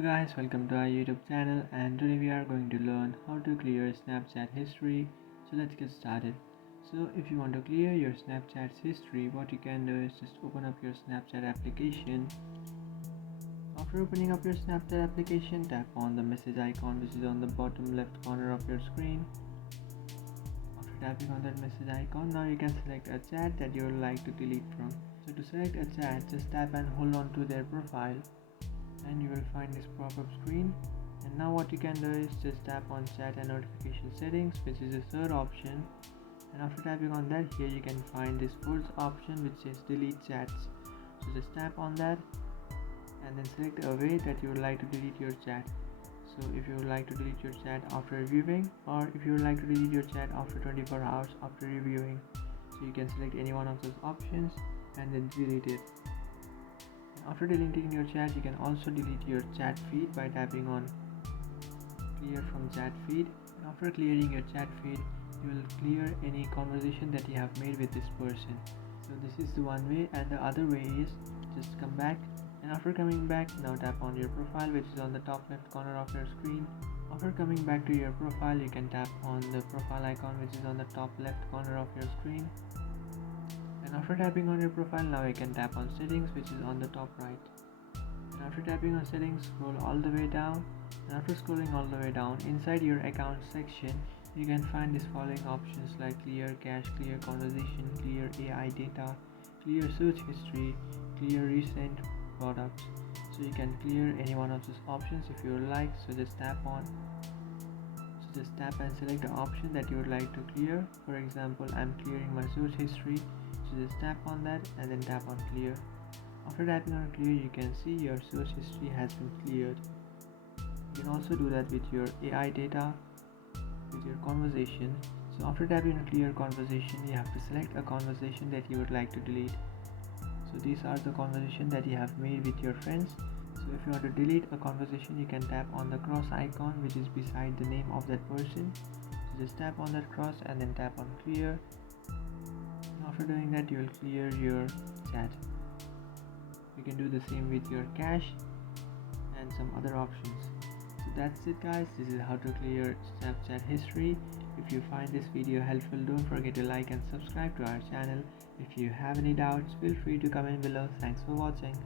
Hello guys, welcome to our YouTube channel, and today we are going to learn how to clear Snapchat history. So let's get started. So if you want to clear your Snapchat's history, what you can do is just open up your Snapchat application. After opening up your Snapchat application, tap on the message icon which is on the bottom left corner of your screen. After tapping on that message icon, now you can select a chat that you would like to delete from. So to select a chat, just tap and hold on to their profile, and you will find this pop-up screen. And now what you can do is just tap on chat and notification settings, which is the third option, and after tapping on that, here you can find this fourth option which says delete chats. So just tap on that and then select a way that you would like to delete your chat. So if you would like to delete your chat after reviewing, or if you would like to delete your chat after 24 hours after reviewing, so you can select any one of those options and then delete it. After deleting your chat, you can also delete your chat feed by tapping on clear from chat feed. And after clearing your chat feed, you will clear any conversation that you have made with this person. So this is the one way, and the other way is just come back, and after coming back, now tap on your profile which is on the top left corner of your screen. After coming back to your profile, you can tap on the profile icon which is on the top left corner of your screen. And after tapping on your profile, now you can tap on settings which is on the top right. And after tapping on settings, scroll all the way down, and after scrolling all the way down, inside your account section you can find these following options like clear cache, clear conversation, clear AI data, clear search history, clear recent products. So you can clear any one of those options if you would like. So just tap and select the option that you would like to clear. For example, I'm clearing my search history, so just tap on that and then tap on clear. After tapping on clear, you can see your search history has been cleared. You can also do that with your AI data, with your conversation. So after tapping on clear conversation, you have to select a conversation that you would like to delete. So these are the conversations that you have made with your friends. So if you want to delete a conversation, you can tap on the cross icon which is beside the name of that person. So just tap on that cross and then tap on clear. And after doing that, you will clear your chat. You can do the same with your cache and some other options. So that's it guys, this is how to clear Snapchat history. If you find this video helpful, don't forget to like and subscribe to our channel. If you have any doubts, feel free to comment below. Thanks for watching.